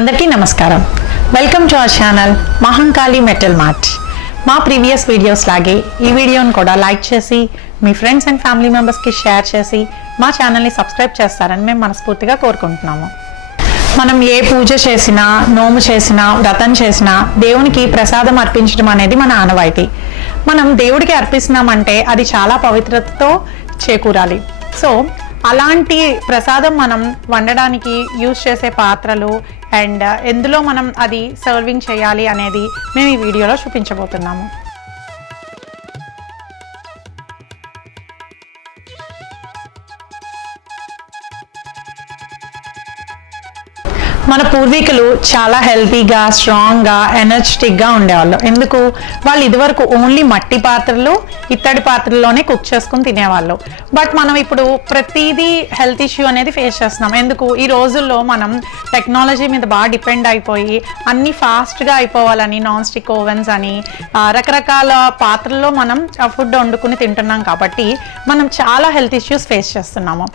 అందరికీ నమస్కారం. Welcome to our channel Mahankali metal mart. మా ప్రీవియస్ వీడియోస్ లాగే ఈ వీడియోని కూడా లైక్ చేసి మీ ఫ్రెండ్స్ అండ్ ఫ్యామిలీ మెంబర్స్కి షేర్ చేసి మా ఛానల్ని సబ్స్క్రైబ్ చేస్తారని మేము మనస్ఫూర్తిగా కోరుకుంటున్నాము. మనం ఏ పూజ చేసినా, నోము చేసినా, వ్రతం చేసినా దేవునికి ప్రసాదం అర్పించడం అనేది మన ఆనవాయితీ. మనం దేవుడికి అర్పిస్తున్నామంటే అది చాలా పవిత్రతతో చేకూరాలి. సో అలాంటి ప్రసాదం మనం వండడానికి యూజ్ చేసే పాత్రలు అండ్ ఎందులో మనం అది సర్వింగ్ చేయాలి అనేది మేము ఈ వీడియోలో చూపించబోతున్నాము. మన పూర్వీకులు చాలా హెల్తీగా, స్ట్రాంగ్గా, ఎనర్జెటిక్గా ఉండేవాళ్ళు. ఎందుకు? వాళ్ళు ఇదివరకు ఓన్లీ మట్టి పాత్రలు, ఇత్తడి పాత్రల్లోనే కుక్ చేసుకుని తినేవాళ్ళు. బట్ మనం ఇప్పుడు ప్రతిదీ హెల్త్ ఇష్యూ అనేది ఫేస్ చేస్తున్నాం. ఎందుకు? ఈ రోజుల్లో మనం టెక్నాలజీ మీద బాగా డిపెండ్ అయిపోయి అన్నీ ఫాస్ట్గా అయిపోవాలని నాన్ స్టిక్ ఓవెన్స్ అని రకరకాల పాత్రల్లో మనం ఫుడ్ వండుకుని తింటున్నాం. కాబట్టి మనం చాలా హెల్త్ ఇష్యూస్ ఫేస్ చేస్తున్నాము.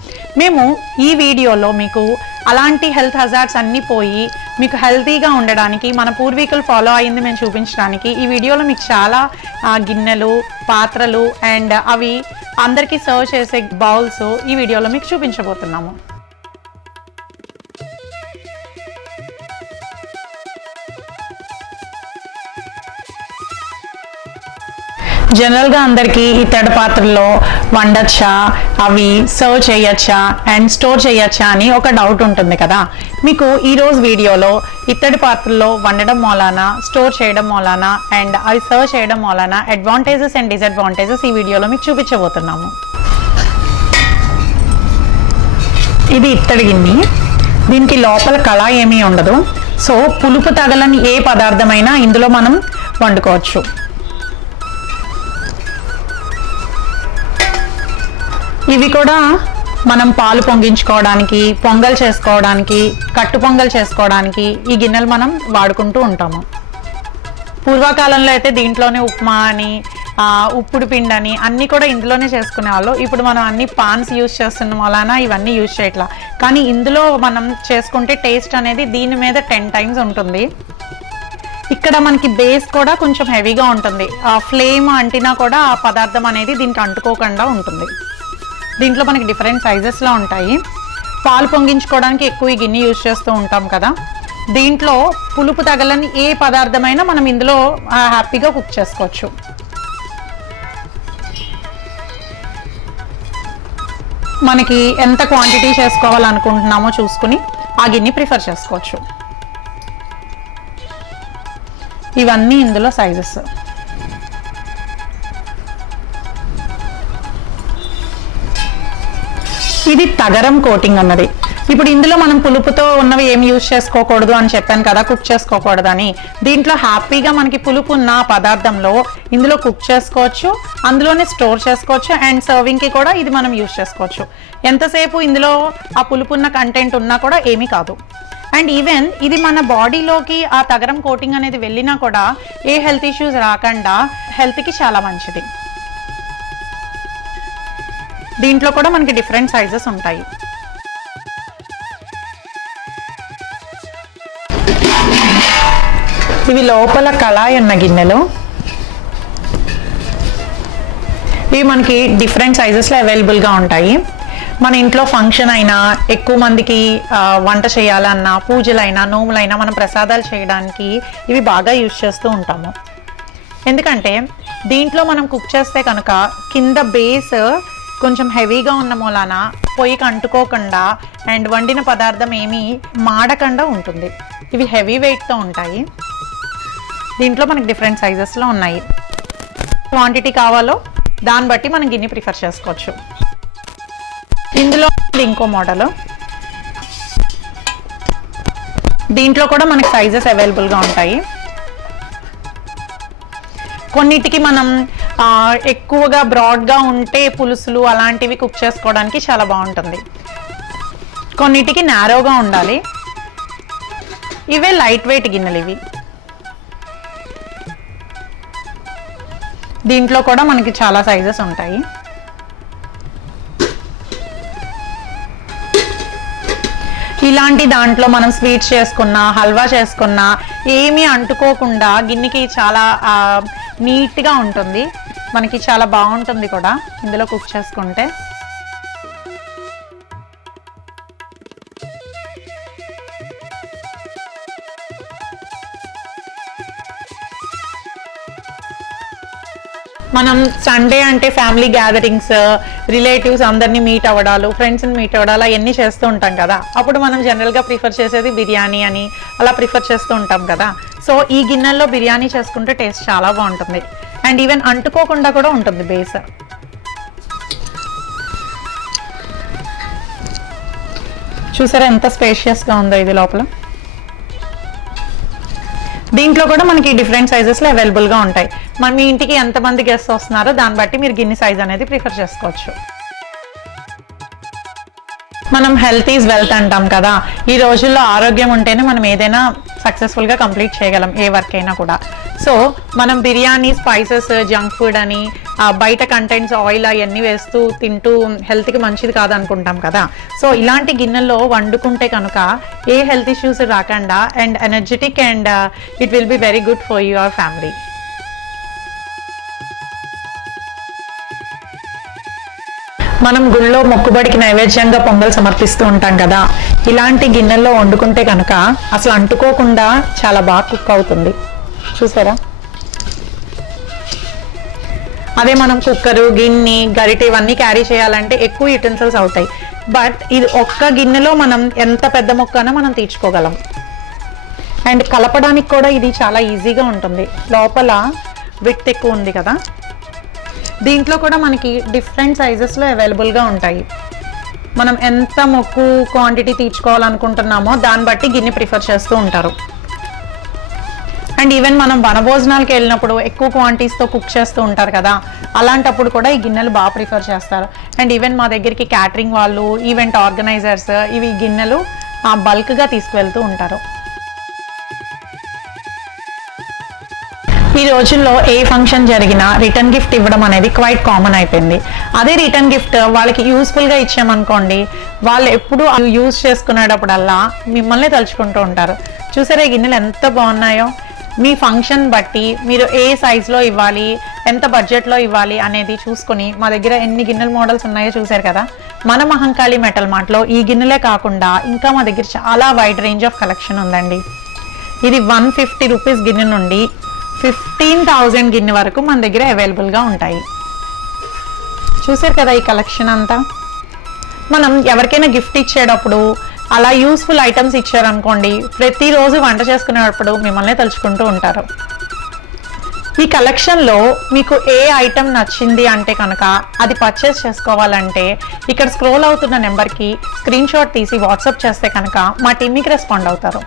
మేము ఈ వీడియోలో మీకు అలాంటి హెల్త్ హజార్డ్స్ అన్నీ పోయి మీకు హెల్తీగా ఉండడానికి, మన పూర్వీకులు ఫాలో అయింది మేము చూపించడానికి ఈ వీడియోలో మీకు చాలా గిన్నెలు, పాత్రలు అండ్ అవి అందరికీ సర్వ్ చేసే బౌల్స్ ఈ వీడియోలో మీకు చూపించబోతున్నాము. జనరల్గా అందరికీ ఇత్తడి పాత్రల్లో వండొచ్చా, అవి సర్వ్ చేయొచ్చా అండ్ స్టోర్ చేయొచ్చా అని ఒక డౌట్ ఉంటుంది కదా. మీకు ఈరోజు వీడియోలో ఇత్తడి పాత్రల్లో వండడం మూలాన, స్టోర్ చేయడం మూలాన అండ్ అవి సర్వ్ చేయడం మూలాన అడ్వాంటేజెస్ అండ్ డిసడ్వాంటేజెస్ ఈ వీడియోలో మీకు చూపించబోతున్నాము. ఇది ఇత్తడి గిన్నె. దీనికి లోపల కళాయి ఏమీ ఉండదు. సో పులుపు తగలని ఏ పదార్థమైనా ఇందులో మనం వండుకోవచ్చు. ఇవి కూడా మనం పాలు పొంగించుకోవడానికి, పొంగల్ చేసుకోవడానికి, కట్టు పొంగల్ చేసుకోవడానికి ఈ గిన్నెలు మనం వాడుకుంటూ ఉంటాము. పూర్వకాలంలో అయితే దీంట్లోనే ఉప్మా అని, ఉప్పుడు పిండి అని అన్నీ కూడా ఇందులోనే చేసుకునేవాళ్ళు. ఇప్పుడు మనం అన్ని పాన్స్ యూజ్ చేస్తున్న వలన ఇవన్నీ యూజ్ చేయట్లా. కానీ ఇందులో మనం చేసుకుంటే టేస్ట్ అనేది దీని మీద 10 times ఉంటుంది. ఇక్కడ మనకి బేస్ కూడా కొంచెం హెవీగా ఉంటుంది. ఆ ఫ్లేమ్ అంటినా కూడా ఆ పదార్థం అనేది దీనికి అంటుకోకుండా ఉంటుంది. దీంట్లో మనకి డిఫరెంట్ సైజెస్లో ఉంటాయి. పాలు పొంగించుకోవడానికి ఎక్కువ ఈ గిన్నె యూజ్ చేస్తూ ఉంటాం కదా. దీంట్లో పులుపు తగలని ఏ పదార్థమైనా మనం ఇందులో హ్యాపీగా కుక్ చేసుకోవచ్చు. మనకి ఎంత క్వాంటిటీ చేసుకోవాలనుకుంటున్నామో చూసుకుని ఆ గిన్నె ప్రిఫర్ చేసుకోవచ్చు. ఇవన్నీ ఇందులో సైజెస్. ఇది తగరం కోటింగ్ అన్నది. ఇప్పుడు ఇందులో మనం పులుపుతో ఉన్నవి ఏమి యూజ్ చేసుకోకూడదు అని చెప్పాను కదా, కుక్ చేసుకోకూడదని. దీంట్లో హ్యాపీగా మనకి పులుపు ఉన్న పదార్థంలో ఇందులో కుక్ చేసుకోవచ్చు, అందులోనే స్టోర్ చేసుకోవచ్చు అండ్ సర్వింగ్కి కూడా ఇది మనం యూజ్ చేసుకోవచ్చు. ఎంతసేపు ఇందులో ఆ పులుపు ఉన్న కంటెంట్ ఉన్నా కూడా ఏమీ కాదు. అండ్ ఈవెన్ ఇది మన బాడీలోకి ఆ తగరం కోటింగ్ అనేది వెళ్ళినా కూడా ఏ హెల్త్ ఇష్యూస్ రాకుండా హెల్త్కి చాలా మంచిది. దీంట్లో కూడా మనకి డిఫరెంట్ సైజెస్ ఉంటాయి. ఇవి లోపల కళాయి ఉన్న గిన్నెలు. ఇవి మనకి డిఫరెంట్ సైజెస్లో అవైలబుల్గా ఉంటాయి. మన ఇంట్లో ఫంక్షన్ అయినా, ఎక్కువ మందికి వంట చేయాలన్నా, పూజలైనా, నోములైనా, మనం ప్రసాదాలు చేయడానికి ఇవి బాగా యూజ్ చేస్తూ ఉంటాము. ఎందుకంటే దీంట్లో మనం కుక్ చేస్తే కనుక కింద బేస్ కొంచెం హెవీగా ఉన్న మూలాన పొయ్యికి అంటుకోకుండా అండ్ వండిన పదార్థం ఏమీ మాడకుండా ఉంటుంది. ఇవి హెవీ వెయిట్తో ఉంటాయి. దీంట్లో మనకి డిఫరెంట్ సైజెస్లో ఉన్నాయి. క్వాంటిటీ కావాలో దాన్ని బట్టి మనం గిన్నె ప్రిఫర్ చేసుకోవచ్చు. ఇందులో ఇంకో మోడల్. దీంట్లో కూడా మనకి సైజెస్ అవైలబుల్గా ఉంటాయి. కొన్నిటికి మనం ఎక్కువగా బ్రాడ్గా ఉంటే పులుసులు అలాంటివి కుక్ చేసుకోవడానికి చాలా బాగుంటుంది. కొన్నిటికి నారోగా ఉండాలి. ఇవే లైట్ వెయిట్ గిన్నెలు ఇవి. దీంట్లో కూడా మనకి చాలా సైజెస్ ఉంటాయి. ఈ ఇలాంటి దాంట్లో మనం స్వీట్స్ చేసుకున్నా, హల్వా చేసుకున్నా ఏమీ అంటుకోకుండా గిన్నెకి చాలా నీట్గా ఉంటుంది. మనకి చాలా బాగుంటుంది కూడా ఇందులో కుక్ చేసుకుంటే. మనం సండే అంటే ఫ్యామిలీ గ్యాదరింగ్స్, రిలేటివ్స్ అందరినీ మీట్ అవ్వడాలు, ఫ్రెండ్స్ని మీట్ అవ్వడాలు అవన్నీ చేస్తూ ఉంటాం కదా. అప్పుడు మనం జనరల్గా ప్రిఫర్ చేసేది బిర్యానీ అని అలా ప్రిఫర్ చేస్తూ ఉంటాం కదా. సో ఈ గిన్నెల్లో బిర్యానీ చేసుకుంటే టేస్ట్ చాలా బాగుంటుంది. అండ్ ఈవెన్ అంటుకోకుండా కూడా ఉంటుంది బేస్. చూసారా ఎంత స్పేషియస్గా ఉందో ఇది లోపల. దీంట్లో కూడా మనకి డిఫరెంట్ సైజెస్లో అవైలబుల్గా ఉంటాయి. మీ ఇంటికి ఎంతమంది గెస్ట్ వస్తున్నారో దాన్ని బట్టి మీరు గిన్నె సైజ్ అనేది ప్రిఫర్ చేసుకోవచ్చు. మనం హెల్త్ ఈజ్ వెల్త్ అంటాం కదా. ఈ రోజుల్లో ఆరోగ్యం ఉంటేనే మనం ఏదైనా సక్సెస్ఫుల్గా కంప్లీట్ చేయగలం, ఏ వర్క్ అయినా కూడా. సో మనం బిర్యానీ, స్పైసెస్, జంక్ ఫుడ్ అని బయట కంటెంట్స్, ఆయిల్ అవన్నీ వేస్తూ తింటూ హెల్త్కి మంచిది కాదనుకుంటాం కదా. సో ఇలాంటి గిన్నెల్లో వండుకుంటే కనుక ఏ హెల్త్ ఇష్యూస్ రాకుండా and energetic and it will be very good for your family. మనం గుళ్ళో మొక్కుబడికి నైవేద్యంగా పొంగల్ సమర్పిస్తూ ఉంటాం కదా. ఇలాంటి గిన్నెల్లో వండుకుంటే కనుక అసలు అంటుకోకుండా చాలా బాగా కుక్ అవుతుంది. చూసారా? అదే మనం కుక్కరు, గిన్నె, గరిటె ఇవన్నీ క్యారీ చేయాలంటే ఎక్కువ యుటెన్సిల్స్ అవుతాయి. బట్ ఇది ఒక్క గిన్నెలో మనం ఎంత పెద్ద మొక్కనా మనం తీర్చుకోగలం. అండ్ కలపడానికి కూడా ఇది చాలా ఈజీగా ఉంటుంది. లోపల విడ్త్ ఎక్కువ ఉంది కదా. దీంట్లో కూడా మనకి డిఫరెంట్ సైజెస్లో అవైలబుల్గా ఉంటాయి. మనం ఎంత మొక్కు క్వాంటిటీ తీర్చుకోవాలనుకుంటున్నామో దాన్ని బట్టి గిన్నె ప్రిఫర్ చేస్తూ ఉంటారు. అండ్ ఈవెన్ మనం వనభోజనాలకు వెళ్ళినప్పుడు ఎక్కువ క్వాంటిటీస్తో కుక్ చేస్తూ ఉంటారు కదా, అలాంటప్పుడు కూడా ఈ గిన్నెలు బాగా ప్రిఫర్ చేస్తారు. అండ్ ఈవెన్ మా దగ్గరికి క్యాటరింగ్ వాళ్ళు, ఈవెంట్ ఆర్గనైజర్స్ ఇవి గిన్నెలు బల్క్గా తీసుకువెళ్తూ ఉంటారు. ఈ రోజుల్లో ఏ ఫంక్షన్ జరిగినా రిటర్న్ గిఫ్ట్ ఇవ్వడం అనేది క్వైట్ కామన్ అయిపోయింది. అదే రిటర్న్ గిఫ్ట్ వాళ్ళకి యూస్ఫుల్గా ఇచ్చామనుకోండి, వాళ్ళు ఎప్పుడు యూజ్ చేసుకునేటప్పుడల్లా మిమ్మల్ని తలుచుకుంటూ ఉంటారు. చూసారా ఈ గిన్నెలు ఎంత బాగున్నాయో. మీ ఫంక్షన్ బట్టి మీరు ఏ సైజులో ఇవ్వాలి, ఎంత బడ్జెట్లో ఇవ్వాలి అనేది చూసుకొని మా దగ్గర ఎన్ని గిన్నెల మోడల్స్ ఉన్నాయో చూసారు కదా. మన మహంకాళి మెటల్ మార్ట్లో ఈ గిన్నెలే కాకుండా ఇంకా మా దగ్గర చాలా వైడ్ రేంజ్ ఆఫ్ కలెక్షన్ ఉందండి. ఇది 150 రూపీస్ గిన్నె నుండి 15,000 గిన్నె వరకు మన దగ్గర అవైలబుల్గా ఉంటాయి. చూసారు కదా ఈ కలెక్షన్ అంతా. మనం ఎవరికైనా గిఫ్ట్ ఇచ్చేటప్పుడు అలా యూస్ఫుల్ ఐటమ్స్ ఇచ్చారనుకోండి, ప్రతిరోజు వంట చేసుకునేటప్పుడు మిమ్మల్ని తలుచుకుంటూ ఉంటారు. ఈ కలెక్షన్లో మీకు ఏ ఐటమ్ నచ్చింది అంటే కనుక అది పర్చేస్ చేసుకోవాలంటే ఇక్కడ స్క్రోల్ అవుతున్న నెంబర్కి స్క్రీన్ షాట్ తీసి వాట్సాప్ చేస్తే కనుక మా టీమ్ మీకు రెస్పాండ్ అవుతారు.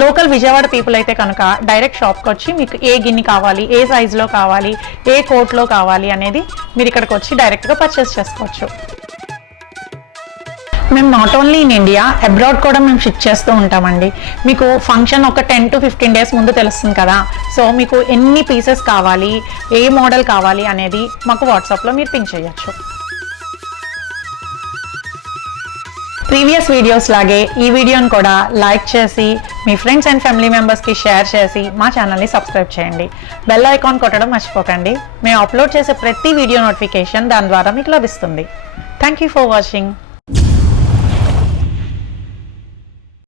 లోకల్ విజయవాడ పీపుల్ అయితే కనుక డైరెక్ట్ షాప్కి వచ్చి మీకు ఏ గిన్నె కావాలి, ఏ సైజులో కావాలి, ఏ కోట్లో కావాలి అనేది మీరు ఇక్కడికి వచ్చి డైరెక్ట్గా పర్చేస్ చేసుకోవచ్చు. మేము not only in India, abroad కూడా మేము షిప్ చేస్తూ ఉంటామండి. మీకు ఫంక్షన్ ఒక 10 to 15 డేస్ ముందు తెలుస్తుంది కదా. సో మీకు ఎన్ని పీసెస్ కావాలి, ఏ మోడల్ కావాలి అనేది మాకు వాట్సాప్లో మీరు పింక్ చేయొచ్చు. ప్రీవియస్ వీడియోస్ లాగే ఈ వీడియోని కూడా లైక్ చేసి మీ ఫ్రెండ్స్ అండ్ ఫ్యామిలీ మెంబర్స్కి షేర్ చేసి మా ఛానల్ని సబ్స్క్రైబ్ చేయండి. బెల్ ఐకాన్ కొట్టడం మర్చిపోకండి. మేము అప్లోడ్ చేసే ప్రతి వీడియో నోటిఫికేషన్ దాని ద్వారా మీకు లభిస్తుంది. Thank you for watching.